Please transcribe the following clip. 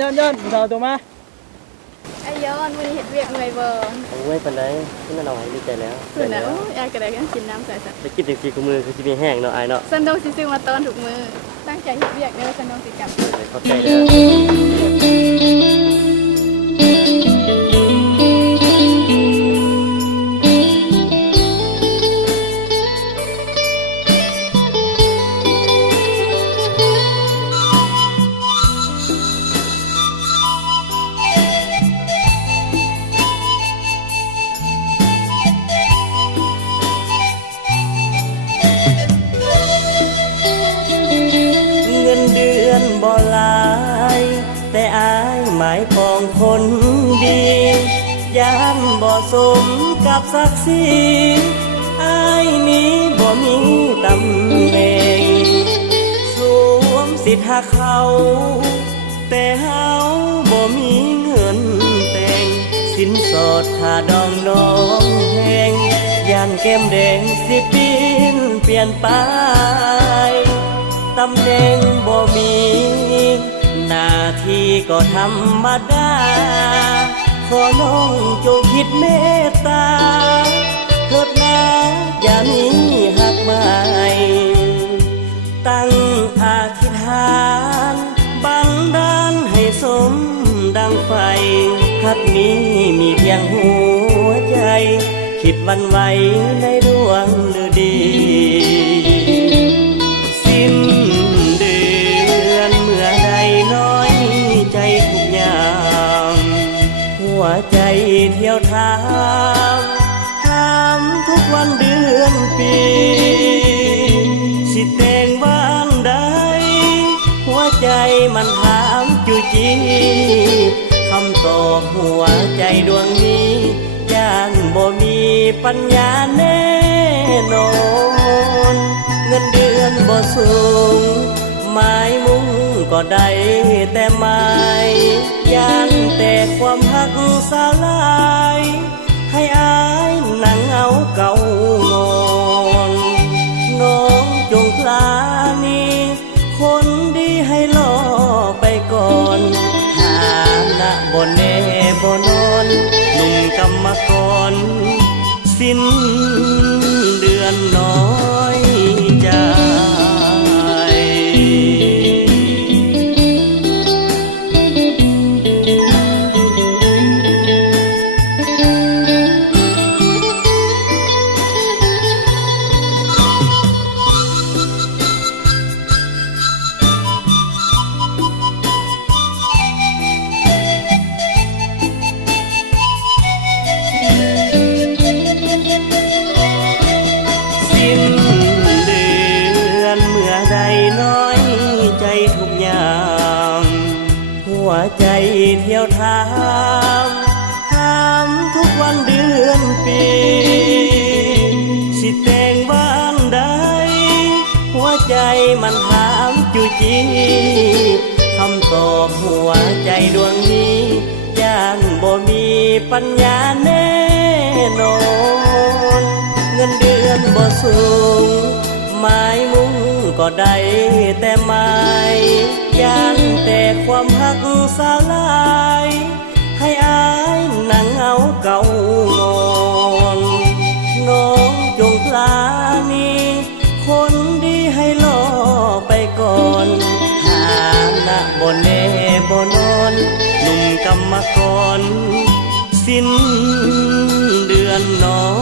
ย้อนผู้สาวตัวมาไอ้ย้อนวันนี้เห็ดเวียกเมื่อยเบอร์โอ้ยปานใดที่นั่นเอาให้ดีใจแล้ว ส่วนน่ะโอ้ยไอ้กระไดกันกินน้ำใส่ไปกินจังซี่กูมือคือสิมีแห้งเนาะอ้ายเนาะสันดงสิซื้อมาตอนถูกมือตั้งใจเห็ดเวียกเด้อสันดงสิกลับเข้าใจเด้บ่หลายแต่อายหมายปองคนดียามบ่สมกับศักดิ์ศรีอายนี้บ่มีตำแหน่งสวมสิทธิ์หาเขาแต่เฮาบ่มีเงินแต่งสินสอดค่าดองน้องแพงย่านแก้มแดงสิปีนเปลี่ยนไปตำแหน่งบ่มีหน้าที่ก็ธรรมดาขอน้องจงคิดเมตตาเถิดนะอย่ามีหักใหม่ตั้งอธิษฐานบันดาลให้สมดังไฟฮักนี้มีเพียงหัวใจคิดวันไหวในดวงฤดีสิ้นเดือนเมื่อใดน้อยใจทุกอย่างหัวใจเที่ยวถามทุกวันเดือนปีสิแต่งบ้านใดหัวใจมันถามจุจีคำตอบหัวใจดวงนี้ย่านบ่มีปัญญาแน่นอนเงินเดือนบ่สูงหมายมุ่งก็ได้แต่หมายย่านแต่ความหักสลายให้อายนั่งเอาเก่างอนน้องจงพลานีคนดีให้รอไปก่อนฐานะบ่แน่บ่นอนหนุ่มกรรมกรสิ้นเดือนน้อยใจหัวใจเที่ยวถามทุกวันเดือนปีสิแต่งบ้านใดหัวใจมันถามจุจีคำตอบหัวใจดวงนี้ย่านบ่มีปัญญาแน่นอนเงินเดือนบ่สูงหมายมุ่งก็ได้แต่หมายย่านแต่ความหักสลายให้อายนั่งเอาเก่างอนน้องจงพลานีคนดีให้รอไปก่อนฐานะบ่แน่บ่นอนหนุ่มกรรมกรสิ้นเดือนน้อย